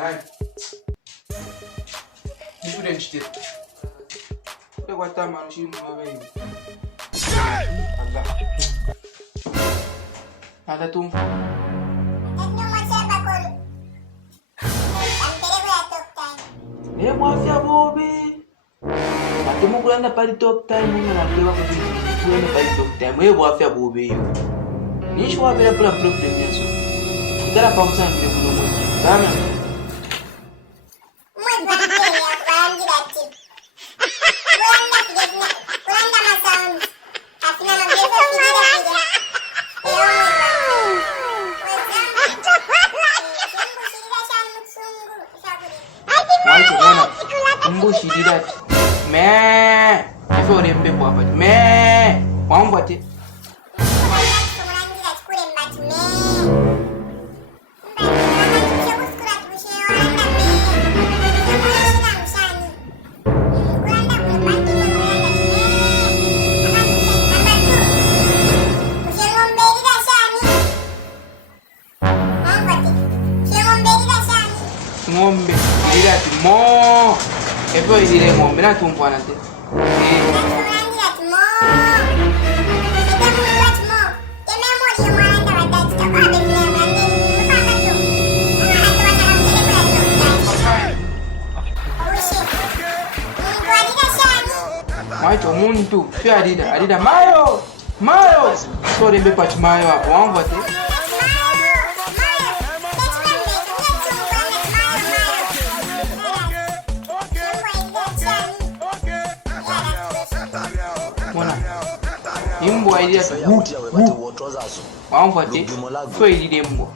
yani. Student işte. Ne kadar tamam şimdi ne yapayım? Allah. Ada tu. Mwafya bobe. Atumu kulanda pali talk time na kulewa kulanda pali talk time. Mwafya bobe yo. Nishwa bila problem yaso. Ikala pa kusana vile kuno mmoja. Sana. Mbushi didat. Me. Before them be boy but me. One what it. Ngombe didat mo. Epo idire ngombe na tumpo nante. Macho muntu fia adida mayo so rembe pach mayo hapo wangu ati mwana imbo idea wangu ati so idide mbo